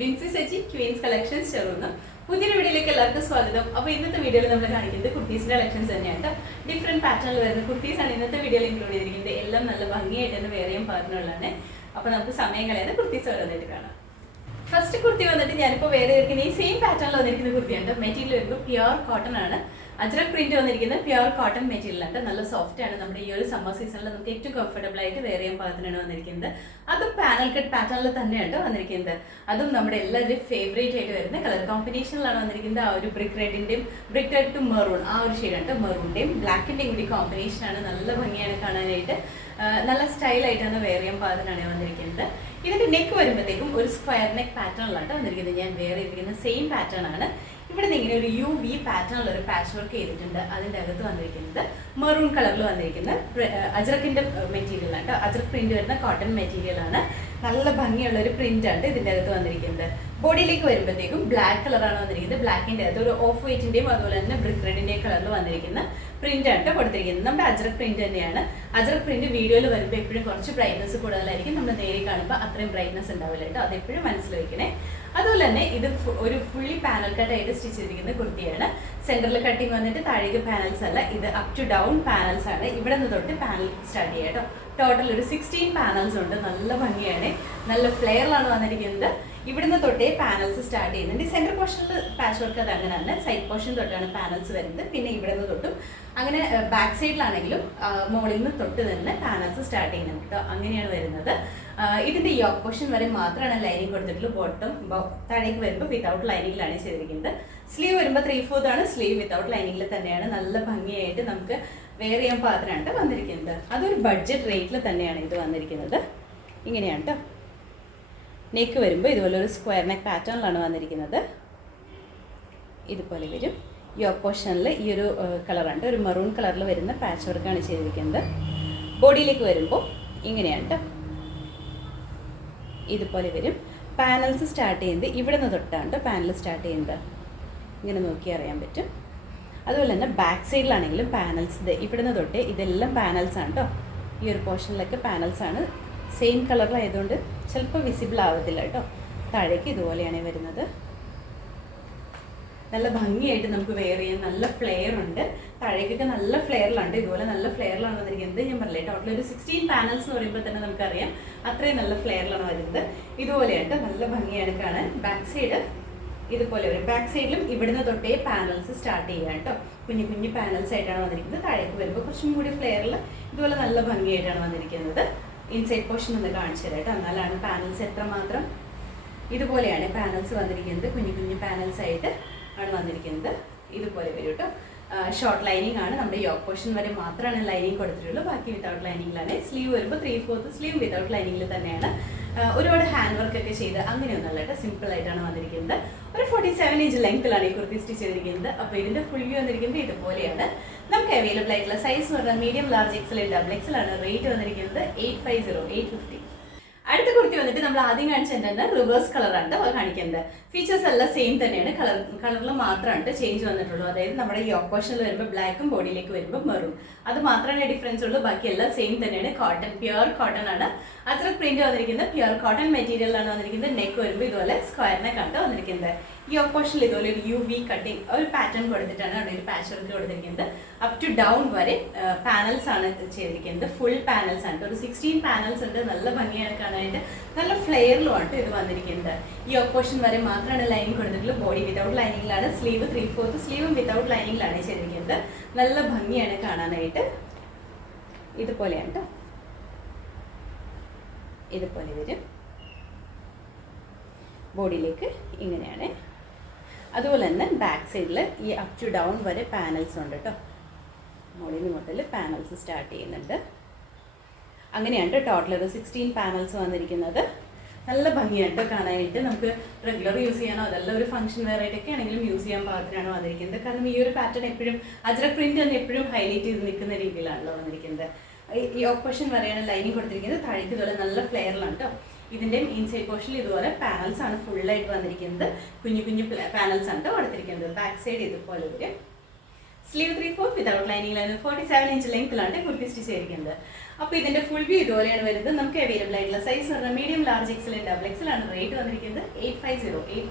Binsi Sachi Queen's collections ചേർന്ന് പുതിയൊരു വീഡിയോയിലേക്ക് എല്ലാവർക്കും സ്വാഗതം. അപ്പോൾ ഇന്നത്തെ വീഡിയോയിൽ നമ്മൾ കാണിക്കുന്നത് കുർത്തീസിന്റെ കളക്ഷൻസ് തന്നെയാണ്. ഡിഫറെന്റ് പാറ്റേണിൽ വരുന്ന കുർത്തീസാണ് ഇന്നത്തെ വീഡിയോയിൽ ഇൻക്ലൂഡ് ചെയ്തിരിക്കുന്നത്. എല്ലാം നല്ല ഭംഗിയായിട്ട് തന്നെ വേറെയും പാറ്റേണുകളാണ്. അപ്പോൾ നമുക്ക് സമയം കളയാതെ കുർത്തീസ് ഓരോന്നായിട്ട് കാണാം. ഫസ്റ്റ് കുർത്തി വന്നിട്ട് ഞാനിപ്പോൾ വേറെ ഇരിക്കുന്ന ഈ സെയിം പാറ്റേണിൽ വന്നിരിക്കുന്ന കുർത്തിയുണ്ട്. മെറ്റീരിയൽ വരുമ്പോൾ പ്യുവർ കോട്ടൺ ആണ്. അജ്രക് പ്രിന്റ് വന്നിരിക്കുന്നത് പ്യുവർ കോട്ടൺ മെറ്റീരിയൽ ആണ്. നല്ല സോഫ്റ്റ് ആണ്. നമ്മുടെ ഈ ഒരു സമ്മർ സീസണിൽ നമുക്ക് ഏറ്റവും കംഫർട്ടബിൾ ആയിട്ട് വേറെ ചെയ്യാൻ പാകത്തിനാണ് വന്നിരിക്കുന്നത്. അതും പാനൽ കട്ട് പാറ്റേണിൽ തന്നെയാണ് വന്നിരിക്കുന്നത്. അതും നമ്മുടെ എല്ലാവരുടെയും ഫേവറേറ്റ് ആയിട്ട് വരുന്ന കളർ കോമ്പിനേഷനിലാണ് വന്നിരിക്കുന്നത്. ആ ഒരു ബ്രിക്ക് റെഡിന്റെയും ബ്രിക്ക് റെഡ് ടു മെറൂൺ ആ ഒരു ഷെയ്ഡാണ്. മെറൂണിന്റെയും ബ്ലാക്കിന്റെയും കൂടി കോമ്പിനേഷൻ ആണ്. നല്ല ഭംഗിയാണ് കാണാനായിട്ട്. നല്ല സ്റ്റൈലായിട്ടാണ് വേറെ ചെയ്യാൻ പാകത്തിനാണ് വന്നിരിക്കുന്നത്. ഇതിന്റെ നെക്ക് വരുമ്പോഴത്തേക്കും ഒരു സ്ക്വയർ നെക്ക് പാറ്റേണിലാണ് വന്നിരിക്കുന്നത്. ഞാൻ വേറെ ഇരിക്കുന്ന സെയിം പാറ്റേൺ ആണ്. ഇവിടെ നിന്ന് ഇങ്ങനെ ഒരു UV പാറ്റേണിൽ ഒരു പാച്ച് വർക്ക് ചെയ്തിട്ടുണ്ട്. അതിൻ്റെ അകത്ത് വന്നിരിക്കുന്നത് മെറൂൺ കളറിൽ വന്നിരിക്കുന്ന അജ്രക്കിന്റെ മെറ്റീരിയൽ ആണ്. അജ്രക് പ്രിന്റ് വരുന്ന കോട്ടൺ മെറ്റീരിയൽ ആണ്. നല്ല ഭംഗിയുള്ള ഒരു പ്രിന്റ് ആണ് ഇതിൻ്റെ അകത്ത് വന്നിരിക്കുന്നത്. ബോഡിയിലേക്ക് വരുമ്പോഴത്തേക്കും ബ്ലാക്ക് കളറാണ് വന്നിരിക്കുന്നത്. ബ്ലാക്കിൻ്റെ അകത്ത് ഒരു ഓഫ് വൈറ്റിന്റെയും അതുപോലെ തന്നെ ബ്രിക്ക് റെഡിന്റെയും കളറിൽ വന്നിരിക്കുന്ന പ്രിന്റ് ആണ് കൊടുത്തിരിക്കുന്നത്. നമ്മുടെ അജ്രക് പ്രിന്റ് തന്നെയാണ്. അജ്രക് പ്രിന്റ് വീഡിയോയിൽ വരുമ്പോൾ എപ്പോഴും കുറച്ച് ബ്രൈറ്റ്നസ് കൂടുതലായിരിക്കും. നമ്മൾ നേരെ കാണുമ്പോൾ അത്രയും ബ്രൈറ്റ്നസ് ഉണ്ടാവില്ല കേട്ടോ. അതെപ്പോഴും മനസ്സിൽ വയ്ക്കണേ. അതുപോലെ തന്നെ ഇത് ഒരു ഫുള്ളി പാനൽ കട്ടായിട്ട് സ്റ്റിച്ച് ചെയ്തിരിക്കുന്ന കുർത്തിയാണ്. സെന്ററിൽ കട്ടിങ് വന്നിട്ട് താഴേക്ക് പാനൽസ് അല്ല, ഇത് അപ് ടു ഡൗൺ പാനൽസ് ആണ്. ഇവിടെ നിന്ന് തൊട്ട് പാനൽ സ്റ്റാർട്ട് ചെയ്യാം കേട്ടോ. ടോട്ടൽ ഒരു 16 പാനൽസ് ഉണ്ട്. നല്ല ഭംഗിയാണ്. നല്ല ഫ്ലെയറിലാണ് വന്നിരിക്കുന്നത്. ഇവിടുന്ന് തൊട്ടേ പാനൽസ് സ്റ്റാർട്ട് ചെയ്യുന്നുണ്ട്. സെന്റർ പോർഷനിൽ പാച്ച് വർക്ക് അത് അങ്ങനെയല്ല, സൈഡ് പോർഷൻ തൊട്ടാണ് പാനൽസ് വരുന്നത്. പിന്നെ ഇവിടെ നിന്ന് തൊട്ടും അങ്ങനെ ബാക്ക് സൈഡിലാണെങ്കിലും മുകളിൽ നിന്ന് തൊട്ട് തന്നെ പാനൽസ് സ്റ്റാർട്ട് ചെയ്യുന്നുണ്ട് കേട്ടോ. അങ്ങനെയാണ് വരുന്നത്. ഇതിന്റെ യോക്ക് പോർഷൻ വരെ മാത്രമാണ് ലൈനിങ് കൊടുത്തിട്ടുള്ളൂ. ബോട്ടം താഴേക്ക് വരുമ്പോൾ വിത്തൗട്ട് ലൈനിങ്ങിലാണ് ചെയ്തിരിക്കുന്നത്. സ്ലീവ് വരുമ്പോൾ 3/4 ആണ്. സ്ലീവ് വിത്തൗട്ട് ലൈനിങ്ങിൽ തന്നെയാണ്. നല്ല ഭംഗിയായിട്ട് നമുക്ക് വേറെ ചെയ്യാൻ പാത്രമാണ് വന്നിരിക്കുന്നത്. അതൊരു ബഡ്ജറ്റ് റേറ്റിൽ തന്നെയാണ് ഇത് വന്നിരിക്കുന്നത്. ഇങ്ങനെയാണ് കേട്ടോ. നെക്ക് വരുമ്പോൾ ഇതുപോലെ ഒരു സ്ക്വയർ നെക്ക് പാറ്റേണിലാണ് വന്നിരിക്കുന്നത്. ഇതുപോലെ വരും. യോക്ക് പോർഷനിൽ ഈ ഒരു കളറാണ്, ഒരു മെറൂൺ കളറിൽ വരുന്ന പാച്ച് വർക്കാണ് ചെയ്തിരിക്കുന്നത്. ബോഡിയിലേക്ക് വരുമ്പോൾ ഇങ്ങനെയാണ് കേട്ടോ. ഇതുപോലെ വരും. പാനൽസ് സ്റ്റാർട്ട് ചെയ്യുന്നത് ഇവിടെ നിന്ന് തൊട്ടാണ് പാനൽ സ്റ്റാർട്ട് ചെയ്യുന്നത്. ഇങ്ങനെ നോക്കി അറിയാൻ പറ്റും. അതുപോലെ തന്നെ ബാക്ക് സൈഡിലാണെങ്കിലും പാനൽസ് ഇവിടെ നിന്ന് തൊട്ട് ഇതെല്ലാം പാനൽസ് ആണ് കേട്ടോ. ഈ ഒരു പോർഷനിലൊക്കെ പാനൽസ് ആണ്. സെയിം കളറിലായതുകൊണ്ട് ചിലപ്പോൾ വിസിബിൾ ആവത്തില്ല കേട്ടോ. താഴേക്ക് ഇതുപോലെയാണ് വരുന്നത്. നല്ല ഭംഗിയായിട്ട് നമുക്ക് വെയർ ചെയ്യാൻ നല്ല ഫ്ലെയർ ഉണ്ട്. താഴേക്കൊക്കെ നല്ല ഫ്ലെയറിലുണ്ട്. ഇതുപോലെ നല്ല ഫ്ലെയറിലാണ് വന്നിരിക്കുന്നത്. ഞാൻ പറഞ്ഞില്ലേ, ടോട്ടൽ ഒരു 16 പാനൽസ് എന്ന് പറയുമ്പോൾ തന്നെ നമുക്കറിയാം അത്രയും നല്ല ഫ്ലെയറിലാണ് വരുന്നത്. ഇതുപോലെയായിട്ട് നല്ല ഭംഗിയാണ് കാണാൻ. ബാക്ക് സൈഡ് ഇതുപോലെ വരും. ബാക്ക് സൈഡിലും ഇവിടുന്ന് തൊട്ടേ പാനൽസ് സ്റ്റാർട്ട് ചെയ്യാം കേട്ടോ. കുഞ്ഞു കുഞ്ഞു പാനൽസ് ആയിട്ടാണ് വന്നിരിക്കുന്നത്. താഴേക്ക് വരുമ്പോൾ കുറച്ചും കൂടി ഫ്ലെയറിൽ ഇതുപോലെ നല്ല ഭംഗിയായിട്ടാണ് വന്നിരിക്കുന്നത്. ഇൻസൈഡ് പോർഷൻ ഒന്ന് കാണിച്ചു തരാം കേട്ടോ. എന്നാലാണ് പാനൽസ് എത്രമാത്രം ഇതുപോലെയാണ് പാനൽസ് വന്നിരിക്കുന്നത്. കുഞ്ഞു കുഞ്ഞു പാനൽസ് ആയിട്ട് ആണ് വന്നിരിക്കുന്നത്. ഇതുപോലെ വരും കേട്ടോ. ഷോർട്ട് ലൈനിങ് ആണ്. നമ്മുടെ യോക്ക് പോർഷൻ വരെ മാത്രമാണ് ലൈനിങ് കൊടുത്തിട്ടുള്ളൂ. ബാക്കി വിത്തൗട്ട് ലൈനിങ്ങിലാണ്. സ്ലീവ് വരുമ്പോൾ 3/4 സ്ലീവ് വിത്തൗട്ട് ലൈനിങ്ങിൽ തന്നെയാണ്. ഒരുപാട് ഹാൻഡ് വർക്ക് ഒക്കെ ചെയ്ത് അങ്ങനെയൊന്നുമല്ല കേട്ടോ. സിമ്പിൾ ആയിട്ടാണ് വന്നിരിക്കുന്നത്. ഒരു 47 ഇഞ്ച് ലെങ്ത്തിലാണ് ഈ കുർത്തി സ്റ്റിച്ച് ചെയ്തിരിക്കുന്നത്. അപ്പോൾ ഇതിന്റെ ഫുൾ വ്യൂ വന്നിരിക്കുന്നത് ഇതുപോലെയാണ്. നമുക്ക് അവൈലബിൾ ആയിട്ടുള്ള സൈസ് എന്ന് പറഞ്ഞാൽ മീഡിയം, ലാർജ്, XL, XXL ആണ്. റേറ്റ് വന്നിരിക്കുന്നത് 850. അടുത്ത കുർത്തി വന്നിട്ട് നമ്മൾ ആദ്യം കാണിച്ചത് റിവേഴ്സ് കളറാണ് കാണിക്കുന്നത്. ഫീച്ചേഴ്സ് എല്ലാം സെയിം തന്നെയാണ്. കളറിൽ മാത്രമാണ് ചേഞ്ച് വന്നിട്ടുള്ളൂ. അതായത് നമ്മുടെ യോക്ക് പോർഷനിൽ വരുമ്പോൾ ബ്ലാക്കും ബോഡിയിലേക്ക് വരുമ്പോൾ മെറൂൺ. അത് മാത്രമേ ഡിഫറൻസ് ഉള്ളൂ. ബാക്കി എല്ലാം സെയിം തന്നെയാണ്. കോട്ടൺ, പ്യുവർ കോട്ടൺ ആണ്. അത്ര പ്രിന്റ് വന്നിരിക്കുന്നത് പ്യുവർ കോട്ടൺ മെറ്റീരിയലാണ് വന്നിരിക്കുന്നത്. നെക്ക് വരുമ്പോൾ ഇതുപോലെ സ്ക്വയർ നെക്കാണ് വന്നിരിക്കുന്നത്. യോക്ക് പോർഷനിൽ ഇതുപോലെ ഒരു UV കട്ടിങ് ഒരു പാറ്റേൺ കൊടുത്തിട്ടാണ് അവിടെ ഒരു പാച്ച് വർക്ക് കൊടുത്തിരിക്കുന്നത്. അപ് ടു ഡൗൺ വരെ പാനൽസ് ആണ് ചെയ്തിരിക്കുന്നത്. ഫുൾ പാനൽസ് ആണ്. ഒരു 16 പാനൽസ് ഉണ്ട്. നല്ല ഭംഗിയാണ് കാണാനായിട്ട്. നല്ല ഫ്ലെയറിലുമാണ് ഇത് വന്നിരിക്കുന്നത്. ഈ യോക്ക് പോർഷൻ വരെ മാത്രമാണ് ലൈനിങ് കൊടുത്തിട്ടുള്ളൂ. ബോഡി വിത്തൗട്ട് ലൈനിങ്ങിലാണ്. സ്ലീവ് 3/4 സ്ലീവും വിത്തൗട്ട് ലൈനിങ്ങിലാണ് ചെയ്തിരിക്കുന്നത്. നല്ല ഭംഗിയാണ് കാണാനായിട്ട്. ഇതുപോലെയാണ് കേട്ടോ. ഇതുപോലെ വരും. ബോഡിയിലേക്ക് ഇങ്ങനെയാണ്. അതുപോലെ തന്നെ ബാക്ക് സൈഡിൽ ഈ അപ് ടു ഡൗൺ വരെ പാനൽസ് ഉണ്ട് കേട്ടോ. മുകളിൽ മുതൽ പാനൽസ് സ്റ്റാർട്ട് ചെയ്യുന്നുണ്ട്. അങ്ങനെയാണ് ടോട്ടൽ ഒരു 16 പാനൽസ് വന്നിരിക്കുന്നത്. നല്ല ഭംഗിയായിട്ട് കാണാനായിട്ട്. നമുക്ക് റെഗുലർ യൂസ് ചെയ്യാനോ അതല്ല ഒരു ഫംഗ്ഷൻ വെയർ ആയിട്ടൊക്കെ ആണെങ്കിലും യൂസ് ചെയ്യാൻ പാകത്തിനാണ് വന്നിരിക്കുന്നത്. കാരണം ഈ ഒരു പാറ്റേൺ എപ്പോഴും അജ്രക് പ്രിന്റ് തന്നെ എപ്പോഴും ഹൈലൈറ്റ് ചെയ്ത് നിൽക്കുന്ന രീതിയിലാണല്ലോ വന്നിരിക്കുന്നത്. ഈ ഓപ്പോഷൻ വരെയാണ് ലൈനിങ് കൊടുത്തിരിക്കുന്നത്. താഴേക്ക് ഇതുപോലെ നല്ല ഫ്ലെയറിലാണ് കേട്ടോ. ഇതിന്റെ ഇൻസൈഡ് പോർഷനിൽ ഇതുപോലെ പാനൽസ് ആണ് ഫുള്ളായിട്ട് വന്നിരിക്കുന്നത്. കുഞ്ഞു കുഞ്ഞു പാനൽസ് ആണ് കൊടുത്തിരിക്കുന്നത്. ബാക്ക് സൈഡ് ഇതുപോലെ വരും. സ്ലീവ് 3/4 വിതൗട്ട് ലൈനിങ്ങിലാണ് 47 ഇഞ്ച് ലെങ്ത്തിലാണ് കുർത്തി സ്റ്റിച്ച് ചെയ്തിരിക്കുന്നത്. അപ്പോൾ ഇതിന്റെ ഫുൾ വ്യൂ ഇതുപോലെയാണ് വരുന്നത്. നമുക്ക് അവൈലബിൾ ആയിട്ടുള്ള സൈസ് എന്ന് പറഞ്ഞാൽ medium, large, XL, double XL ആണ്. റേറ്റ് വന്നിരിക്കുന്നത് 850.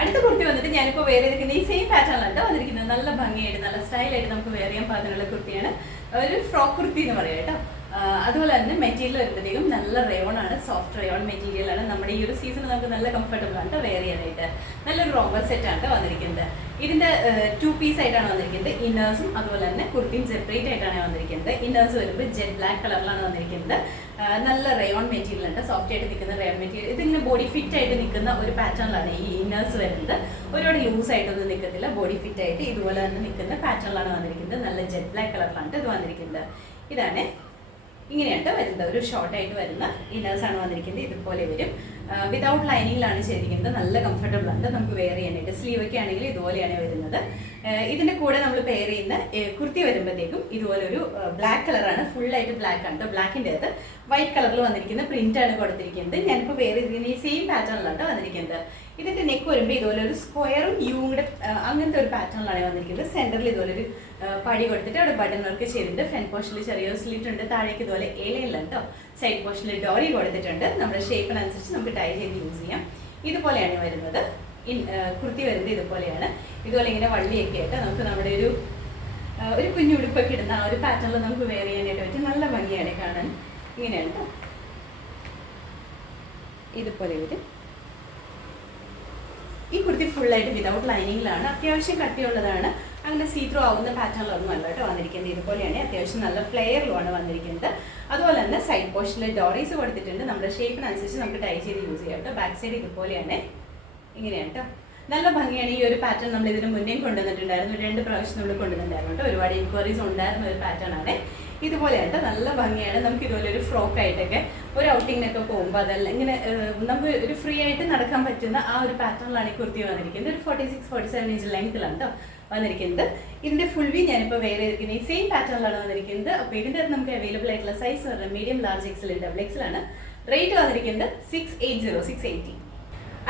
അടുത്ത കുർത്തി വന്നിട്ട് ഞാനിപ്പോൾ വേറെ ഇരിക്കുന്ന ഈ സെയിം പാറ്റേണിലാണ് വന്നിരിക്കുന്നത്. നല്ല ഭംഗിയായിട്ട് നല്ല സ്റ്റൈലായിട്ട് നമുക്ക് വെയർ ചെയ്യാൻ പാകത്തിനുള്ള കുർത്തിയാണ്. ഒരു ഫ്രോക്ക് കുർത്തി എന്ന് പറയാം കേട്ടോ. അതുപോലെ തന്നെ മെറ്റീരിയൽ വരുമ്പോഴത്തേക്കും നല്ല റയോൺ ആണ്, സോഫ്റ്റ് റയോൺ മെറ്റീരിയൽ ആണ്. നമ്മുടെ ഈ ഒരു സീസണിൽ നമുക്ക് നല്ല കംഫർട്ടബിൾ ആണ് വെയർ ചെയ്യാനായിട്ട്. നല്ലൊരു റോബർ സെറ്റ് ആണ് വന്നിരിക്കുന്നത്. ഇതിന്റെ 2 പീസ് ആയിട്ടാണ് വന്നിരിക്കുന്നത്. ഇന്നേഴ്സും അതുപോലെ തന്നെ കുർത്തിയും സെപ്പറേറ്റ് ആയിട്ടാണ് വന്നിരിക്കുന്നത്. ഇന്നേഴ്സ് വരുമ്പോൾ ജെറ്റ് ബ്ലാക്ക് കളറിലാണ് വന്നിരിക്കുന്നത്. നല്ല റയോൺ മെറ്റീരിയൽ ഉണ്ട്, സോഫ്റ്റ് ആയിട്ട് നിൽക്കുന്ന റയോൺ മെറ്റീരിയൽ. ഇതിങ്ങനെ ബോഡി ഫിറ്റ് ആയിട്ട് നിൽക്കുന്ന ഒരു പാറ്റേണിലാണ് ഈ ഇന്നേഴ്സ് വരുന്നത്. ഒരുപാട് ലൂസ് ആയിട്ടൊന്നും നിൽക്കത്തില്ല, ബോഡി ഫിറ്റ് ആയിട്ട് ഇതുപോലെ തന്നെ നിൽക്കുന്ന പാറ്റേണിലാണ് വന്നിരിക്കുന്നത്. നല്ല ജെറ്റ് ബ്ലാക്ക് കളറിലാണ് ഇത് വന്നിരിക്കുന്നത്. ഇതാണ് ഇങ്ങനെയാണ് വരുന്നത്. ഒരു ഷോർട്ട് ആയിട്ട് വരുന്ന ഇന്നേഴ്സ് ആണ് വന്നിരിക്കുന്നത്. ഇതുപോലെ വരും. വിതൗട്ട് ലൈനിങ്ങിലാണ് ചെയ്തിരിക്കുന്നത്. നല്ല കംഫർട്ടബിൾ ആണ് നമുക്ക് വെയർ ചെയ്യാനായിട്ട്. സ്ലീവ് ഒക്കെ ആണെങ്കിൽ ഇതുപോലെയാണ് വരുന്നത്. ഇതിന്റെ കൂടെ നമ്മൾ പെയർ ചെയ്യുന്ന കുർത്തി വരുമ്പോഴത്തേക്കും ഇതുപോലെ ഒരു ബ്ലാക്ക് കളറാണ്, ഫുള്ളായിട്ട് ബ്ലാക്ക് ആണ്. ബ്ലാക്കിൻ്റെ അകത്ത് വൈറ്റ് കളറിൽ വന്നിരിക്കുന്ന പ്രിന്റ് ആണ് കൊടുത്തിരിക്കുന്നത്. ഞാനിപ്പോൾ വേറെ ഇതിന് ഈ സെയിം പാറ്റേണിലാണ് വന്നിരിക്കുന്നത്. ഇതിന്റെ നെക്ക് വരുമ്പോൾ ഇതുപോലെ ഒരു സ്ക്വയറും യൂവും കൂടെ അങ്ങനത്തെ ഒരു പാറ്റേണിലാണ് വന്നിരിക്കുന്നത്. സെന്ററിൽ ഇതുപോലെ ഒരു പടി കൊടുത്തിട്ട് അവിടെ ബട്ടൺ വർക്ക് ചെയ്തിട്ടുണ്ട്. ഫ്രണ്ട് പോർഷനിൽ ചെറിയ സ്ലിറ്റ് ഉണ്ട്. താഴേക്ക് ഇതുപോലെ ഏലയിലാണ് കേട്ടോ. സൈഡ് പോർഷനിൽ ഡോറി കൊടുത്തിട്ടുണ്ട്. നമ്മുടെ ഷേപ്പിനനുസരിച്ച് നമുക്ക് ടൈ ചെയ്ത് യൂസ് ചെയ്യാം. ഇതുപോലെയാണ് വരുന്നത്. കുർത്തി വരുന്നത് ഇതുപോലെയാണ്. ഇതുപോലെ ഇങ്ങനെ വള്ളിയൊക്കെ ആയിട്ട് നമുക്ക് നമ്മുടെ ഒരു കുഞ്ഞുടുപ്പൊക്കെ ഇടുന്ന ആ ഒരു പാറ്റേണിൽ നമുക്ക് വെയർ ചെയ്യാനായിട്ട് പറ്റും. നല്ല ഭംഗിയാണ് കാണാൻ. ഇങ്ങനെയാണ് കേട്ടോ. ഇതുപോലെ വരും. ഈ കുർത്തി ഫുള്ളായിട്ട് വിതൗട്ട് ലൈനിങ്ങിലാണ്. അത്യാവശ്യം കട്ടിയുള്ളതാണ്. അങ്ങനെ സീത്രൂ ആവുന്ന പാറ്റേണിലൊന്നും അല്ല കേട്ടോ വന്നിരിക്കുന്നത്. ഇതുപോലെയാണ്. അത്യാവശ്യം നല്ല ഫ്ലെയറിലുമാണ് വന്നിരിക്കുന്നത്. അതുപോലെ തന്നെ സൈഡ് പോർഷനിൽ ഡോറീസ് കൊടുത്തിട്ടുണ്ട്. നമ്മുടെ ഷേപ്പിനനുസരിച്ച് നമുക്ക് ടൈ ചെയ്ത് യൂസ് ചെയ്യാം കേട്ടോ. ബാക്ക് സൈഡ് ഇതുപോലെയാണ്. ഇങ്ങനെയാണ് കേട്ടോ. നല്ല ഭംഗിയാണ്. ഈ ഒരു പാറ്റേൺ നമ്മൾ ഇതിന് മുന്നേ കൊണ്ടുവന്നിട്ടുണ്ടായിരുന്നു. 2 പ്രാവശ്യം നമ്മൾ കൊണ്ടുവന്നിട്ടുണ്ടായിരുന്നു കേട്ടോ. ഒരുപാട് എൻക്വയറീസ് ഉണ്ടായിരുന്ന ഒരു പാറ്റേൺ ആണ്. ഇതുപോലെയാണ്. നല്ല ഭംഗിയാണ്. നമുക്ക് ഇതുപോലെ ഒരു ഫ്രോക്ക് ആയിട്ടൊക്കെ ഒരു ഔട്ടിങ്ങിനൊക്കെ പോകുമ്പോൾ അതെല്ലാം ഇങ്ങനെ നമുക്ക് ഒരു ഫ്രീ ആയിട്ട് നടക്കാൻ പറ്റുന്ന ആ ഒരു പാറ്റേണിലാണ് ഈ കുർത്തി വന്നിരിക്കുന്നത്. ഒരു 46-47 ഇഞ്ച് ലെങ്ത്തിലാണ് കേട്ടോ വന്നിരിക്കുന്നത്. ഇതിന്റെ ഫുൾ വ്യൂ ഞാനിപ്പോൾ വേറെ ഇരിക്കുന്നത് ഈ സെയിം പാറ്റേണിലാണ് വന്നിരിക്കുന്നത്. അപ്പോൾ ഇതിൻ്റെ നമുക്ക് അവൈലബിൾ ആയിട്ടുള്ള സൈസ് പറഞ്ഞാൽ medium, large, XL, double XL ആണ്. റേറ്റ് വന്നിരിക്കുന്നത് 680.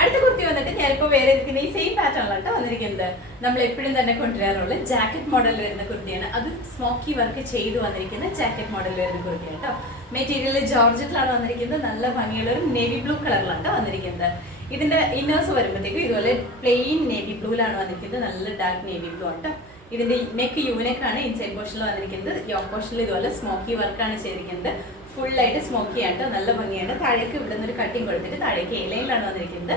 അടുത്ത കുർത്തി വന്നിട്ട് ഞാനിപ്പോൾ വേറെ ഇരിക്കുന്ന ഈ സെയിം പാറ്റേണിലാണ് വന്നിരിക്കുന്നത്. നമ്മൾ എപ്പോഴും തന്നെ കൊണ്ടുവരാറുള്ള ജാക്കറ്റ് മോഡൽ വരുന്ന കുർത്തിയാണ്. അത് സ്മോക്കി വർക്ക് ചെയ്ത് വന്നിരിക്കുന്ന ജാക്കറ്റ് മോഡൽ വരുന്ന കുർത്തിയാണ് കേട്ടോ. മെറ്റീരിയൽ ജോർജറ്റിലാണ് വന്നിരിക്കുന്നത്. നല്ല ഭംഗിയുള്ള ഒരു നേവി ബ്ലൂ കളറിലാണ് വന്നിരിക്കുന്നത്. ഇതിന്റെ ഇന്നേഴ്സ് വരുമ്പോഴത്തേക്കും ഇതുപോലെ പ്ലെയിൻ നേവി ബ്ലൂലാണ് വന്നിരിക്കുന്നത്. നല്ല ഡാർക്ക് നേവി ബ്ലൂ ആണ് കേട്ടോ. ഇതിന്റെ നെക്ക് യൂനെക്കാണ് ഇൻസൈഡ് പോർഷനിൽ വന്നിരിക്കുന്നത്. യോക്ക് പോർഷനിൽ ഇതുപോലെ സ്മോക്കി വർക്കാണ് ചെയ്തിരിക്കുന്നത്. ഫുള്ളായിട്ട് സ്മോക്കി ആണ്. നല്ല ഭംഗിയാണ്. താഴേക്ക് ഇവിടെ നിന്ന് ഒരു കട്ടിങ് കൊടുത്തിട്ട് താഴേക്ക് എലയിലാണ് വന്നിരിക്കുന്നത്.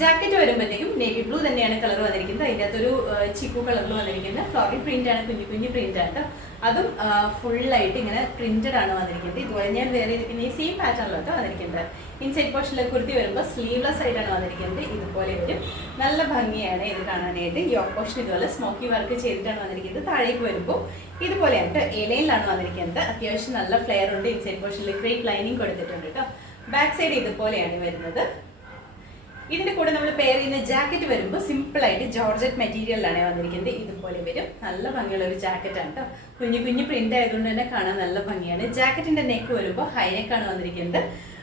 ജാക്കറ്റ് വരുമ്പോഴത്തേക്കും നേവി ബ്ലൂ തന്നെയാണ് കളർ വന്നിരിക്കുന്നത്. അതിൻ്റെ അകത്തൊരു ചിക്കു കളറിൽ വന്നിരിക്കുന്നത്. ഫ്ലോറൽ പ്രിന്റ് ആണ്, കുഞ്ഞു പ്രിന്റ് ആണ്. അതും ഫുള്ളായിട്ട് ഇങ്ങനെ പ്രിന്റഡ് ആണ് വന്നിരിക്കുന്നത്. ഇതുപോലെ ഞാൻ വേറെ ഇരിക്കുന്ന ഈ സെയിം പാറ്റേണിലൊക്കെ വന്നിരിക്കുന്നത്. ഇൻസൈഡ് പോർഷനിലെ കുർത്തി വരുമ്പോൾ സ്ലീവ്ലെസ് ആയിട്ടാണ് വന്നിരിക്കുന്നത്. ഇതുപോലെ വരും. നല്ല ഭംഗിയാണ് ഇത് കാണാനായിട്ട്. യോക്ക് പോർഷൻ ഇതുപോലെ സ്മോക്കി വർക്ക് ചെയ്തിട്ടാണ് വന്നിരിക്കുന്നത്. താഴേക്ക് വരുമ്പോൾ ഇതുപോലെയാണ് എലയിലാണ് വന്നിരിക്കുന്നത്. അത്യാവശ്യം നല്ല ഫ്ലെയർ ഉണ്ട്. ഇൻസൈഡ് പോർഷനിൽ ക്രേപ്പ് ലൈനിങ് കൊടുത്തിട്ടുണ്ട് കേട്ടോ. ബാക്ക് സൈഡ് ഇതുപോലെയാണ് വരുന്നത്. ഇതിന്റെ കൂടെ നമ്മൾ പെയർ ചെയ്യുന്ന ജാക്കറ്റ് വരുമ്പോൾ സിമ്പിൾ ആയിട്ട് ജോർജറ്റ് മെറ്റീരിയലാണ് വന്നിരിക്കുന്നത്. ഇതുപോലെ വരും. നല്ല ഭംഗിയുള്ള ഒരു ജാക്കറ്റ് ആണ് കേട്ടോ. കുഞ്ഞു പ്രിന്റ് ആയതുകൊണ്ട് തന്നെ കാണാൻ നല്ല ഭംഗിയാണ്. ജാക്കറ്റിന്റെ നെക്ക് വരുമ്പോൾ ഹൈനെക്കാണ് വന്നിരിക്കുന്നത്.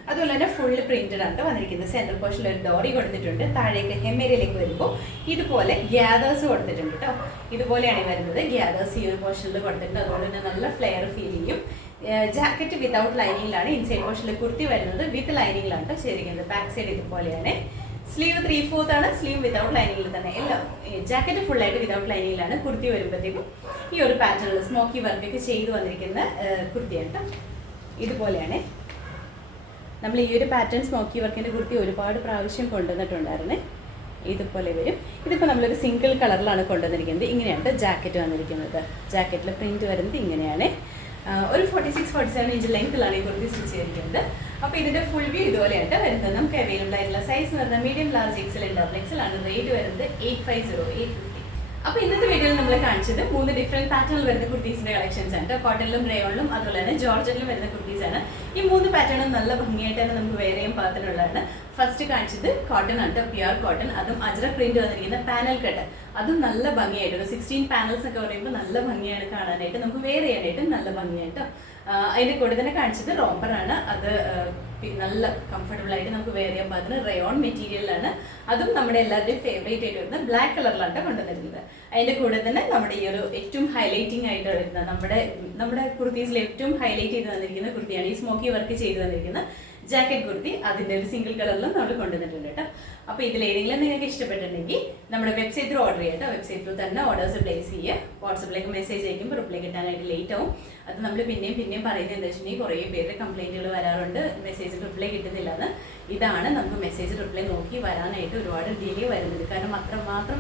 അതുപോലെ തന്നെ ഫുള്ള് പ്രിന്റഡ് ആണ് വന്നിരിക്കുന്നത്. സെൻട്രൽ പോർഷനിൽ ഒരു ഡോറി കൊടുത്തിട്ടുണ്ട്. താഴേക്ക് ഹെമ്മേരിയയിലേക്ക് വരുമ്പോൾ ഇതുപോലെ ഗ്യാദേഴ്സ് കൊടുത്തിട്ടുണ്ട് കേട്ടോ. ഇതുപോലെയാണ് വരുന്നത്. ഗ്യാദേഴ്സ് ഈ ഒരു പോർഷനിൽ കൊടുത്തിട്ടുണ്ട്. അതുകൊണ്ട് തന്നെ നല്ല ഫ്ലെയർ ഫീൽ ചെയ്യും. ജാക്കറ്റ് വിതൗട്ട് ലൈനിങ്ങിലാണ്. ഇൻസൈഡ് പോർഷനിൽ കുർത്തി വരുന്നത് വിത്ത് ലൈനിങ്ങിലാണ് കേട്ടോ ചെയ്തിരിക്കുന്നത്. ബാക്ക് സൈഡ് ഇതുപോലെയാണ്. സ്ലീവ് 3/4 ആണ്. സ്ലീവ് വിതൗട്ട് ലൈനിങ്ങിൽ തന്നെ. എല്ലാം ജാക്കറ്റ് ഫുള്ളായിട്ട് വിതൗട്ട് ലൈനിങ്ങിലാണ്. കുർത്തി വരുമ്പോഴത്തേക്കും ഈ ഒരു പാറ്റേണിൽ സ്മോക്കി വർക്കൊക്കെ ചെയ്ത് വന്നിരിക്കുന്ന കുർത്തിയാണ് കേട്ടോ. ഇതുപോലെയാണ്. നമ്മൾ ഈ ഒരു പാറ്റേൺ സ്മോക്കി വർക്കിൻ്റെ കുർത്തി ഒരുപാട് പ്രാവശ്യം കൊണ്ടുവന്നിട്ടുണ്ടായിരുന്നേ. ഇതുപോലെ വരും. ഇതിപ്പോൾ നമ്മളൊരു സിംഗിൾ കളറിലാണ് കൊണ്ടുവന്നിരിക്കുന്നത്. ഇങ്ങനെയാണ് ജാക്കറ്റ് വന്നിരിക്കുന്നത്. ജാക്കറ്റിൽ പ്രിന്റ് വരുന്നത് ഇങ്ങനെയാണ്. ഒരു 46-47 ഇഞ്ച് ലെങ്ത്തിലാണ് ഈ കുർത്തി സ്റ്റിച്ച് ചെയ്തിരിക്കുന്നത്. അപ്പോൾ ഇതിന്റെ ഫുൾ വ്യൂ ഇതുപോലെയാണ് വരുന്നത്. നമുക്ക് അവൈലബിൾ ആയിട്ടുള്ള സൈസ് എന്ന് പറഞ്ഞാൽ medium, large, XL, double XL ആണ്. റേറ്റ് വരുന്നത് 850. അപ്പോൾ ഇന്നത്തെ വീഡിയോയിൽ നമ്മൾ കാണിച്ചത് 3 ഡിഫറെന്റ് പാറ്റേണിൽ വരുന്ന കുർത്തീസിന്റെ കളക്ഷൻസ് ആണ്. കോട്ടണിലും റയോണിലും അതുപോലെ തന്നെ ജോർജറ്റിലും വരുന്ന കുർത്തീസ് ആണ്. ഈ 3 പാറ്റേണും നല്ല ഭംഗിയായിട്ട് തന്നെ നമുക്ക് വേറെ ചെയ്യാൻ പാകത്തിനുള്ളതാണ്. ഫസ്റ്റ് കാണിച്ചത് കോട്ടൺ ആണ്, പ്യുർ കോട്ടൺ, അതും അജ്രക് പ്രിന്റ് വന്നിരിക്കുന്ന പാനൽ കട്ട്. അതും നല്ല ഭംഗിയായിട്ട് ഒരു 16 പാനൽസ് ഒക്കെ പറയുമ്പോൾ നല്ല ഭംഗിയാണ് കാണാനായിട്ട്, നമുക്ക് വെയർ ചെയ്യാനായിട്ട് നല്ല ഭംഗിയായിട്ട്. അതിന്റെ കൂടെ തന്നെ കാണിച്ചത് റോംബർ ആണ്, അത് നല്ല കംഫർട്ടബിൾ ആയിട്ട് നമുക്ക് വെയർ ചെയ്യാൻ പാകത്തിന് റയോൺ മെറ്റീരിയലാണ്. അതും നമ്മുടെ എല്ലാവരുടെയും ഫേവറേറ്റ് ആയിട്ട് വരുന്ന ബ്ലാക്ക് കളറിലാണ് കൊണ്ടുവന്നിരുന്നത്. അതിന്റെ കൂടെ തന്നെ നമ്മുടെ ഈ ഒരു ഏറ്റവും ഹൈലൈറ്റിംഗ് ആയിട്ട് വരുന്ന നമ്മുടെ കുർത്തീസിൽ ഏറ്റവും ഹൈലൈറ്റ് ചെയ്ത് വന്നിരിക്കുന്ന കുർത്തിയാണ് ഈ സ്മോക്കി വർക്ക് ചെയ്ത് വന്നിരിക്കുന്ന ജാക്കറ്റ് കുർത്തി. അതിന്റെ ഒരു സിംഗിൾ കളറിലും നമ്മൾ കൊണ്ടുവന്നിട്ടുണ്ട് കേട്ടോ. അപ്പോൾ ഇതിൽ ഏതെങ്കിലും നിങ്ങൾക്ക് ഇഷ്ടപ്പെട്ടിട്ടുണ്ടെങ്കിൽ നമ്മുടെ വെബ്സൈറ്റ് ത്രൂ ഓർഡർ ചെയ്യാം. വെബ്സൈറ്റ് ത്രൂ തന്നെ ഓർഡേഴ്സ് പ്ലേസ് ചെയ്യുക. വാട്സപ്പിലേക്ക് മെസ്സേജ് അയക്കുമ്പോൾ റിപ്ലൈ കിട്ടാനായിട്ട് ലേറ്റ് ആവും. അത് നമ്മൾ പിന്നെയും പറയുന്നത് എന്താ വെച്ചിട്ടുണ്ടെങ്കിൽ കുറേ പേര് കംപ്ലൈൻറ്റുകൾ വരാറുണ്ട്, മെസ്സേജ് റിപ്ലൈ കിട്ടുന്നില്ല എന്ന്. ഇതാണ് നമുക്ക് മെസ്സേജ് റിപ്ലൈ നോക്കി വരാനായിട്ട് ഒരുപാട് ഡിലേ വരുന്നത്. കാരണം അത്രമാത്രം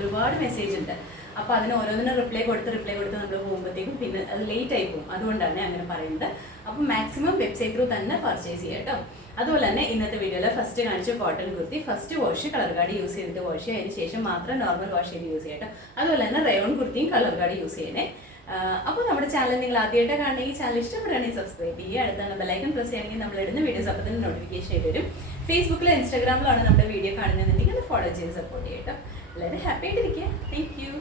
ഒരുപാട് മെസ്സേജ് ഉണ്ട്. അപ്പോൾ അതിന് ഓരോന്നിനും റിപ്ലൈ കൊടുത്ത് നമ്മൾ പോകുമ്പോഴത്തേക്കും പിന്നെ അത് ലേറ്റ് ആയി പോകും. അതുകൊണ്ടാണ് അങ്ങനെ പറയുന്നത്. അപ്പോൾ മാക്സിമം വെബ്സൈറ്റ് ത്രൂ തന്നെ പർച്ചേസ് ചെയ്യുക കേട്ടോ. അതുപോലെ തന്നെ ഇന്നത്തെ വീഡിയോയിൽ ഫസ്റ്റ് കാണിച്ച cotton kurti first wash colour card use ചെയ്തിട്ട് വാഷ് ചെയ്യുക, അതിന് ശേഷം മാത്രം നോർമൽ വാഷ് ചെയ്ത് യൂസ് ചെയ്യാം കേട്ടോ. അതുപോലെ തന്നെ റയോൺ കുർത്തിയും കളർ കാർഡ് യൂസ് ചെയ്യണേ. അപ്പോൾ നമ്മുടെ ചാനൽ നിങ്ങൾ ആദ്യമായിട്ട് കാണണമെങ്കിൽ ചാനൽ ഇഷ്ടപ്പെടുകയാണെങ്കിൽ സബ്സ്ക്രൈബ് ചെയ്യുക. അടുത്താണ് ബെല്ലൈക്കൺ പ്രസ് ചെയ്യുകയാണെങ്കിൽ നമ്മൾ ഇടുന്ന വീഡിയോസ് അപ്പോൾ തന്നെ നോട്ടിഫിക്കേഷൻ ആയിട്ട് വരും. ഫേസ്ബുക്കിലോ ഇൻസ്റ്റാഗ്രാമിലാണ് നമ്മുടെ വീഡിയോ കാണുന്നതെന്നുണ്ടെങ്കിൽ അത് ഫോളോ ചെയ്ത് സപ്പോർട്ട് ചെയ്യാം കേട്ടോ. എല്ലാവരും ഹാപ്പി ആയിട്ടിരിക്കുക. Thank you.